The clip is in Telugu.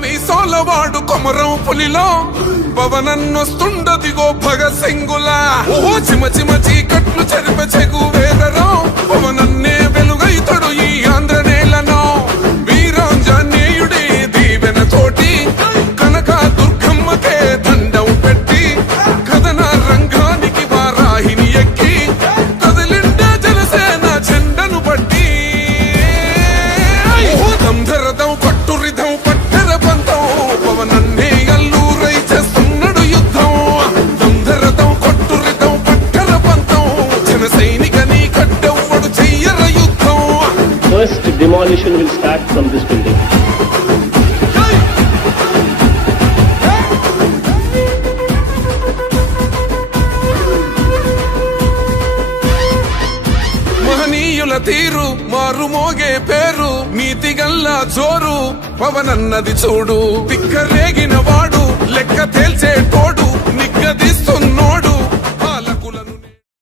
మీ సోలవాడు కొమరం పులిలో పవనన్నొస్తుండదిగో భగత్ సింగులా ఓహో చిమ చిమ చీకట్లు చెరిప చెగు వేదరో పవనన్నే వెలుగైతడు ఈ ఆంధ్ర నేలను వీరాంజనేయుడి దీవెన తోటి కనక దుర్గమ్మకే దండం పెట్టి కథన రంగానికి వారాహిని ఎక్కి కదిలిండే జనసేన చెండను బట్టి దంధరదం పట్టురిధం పట్టర పంతం పవనన్నే అల్లూరై చేస్తున్నాడు యుద్ధం దంధరదం కొట్టురిధం పట్టర పంతం జన సైనికని కట్టెవ్వడు చెయ్యర యుద్ధం. First demolition will start from this building. మహనీయుల తీరు మారు మోగే పేరు నీతిగల్లా జోరు పవనన్నది చూడు తిక్కరే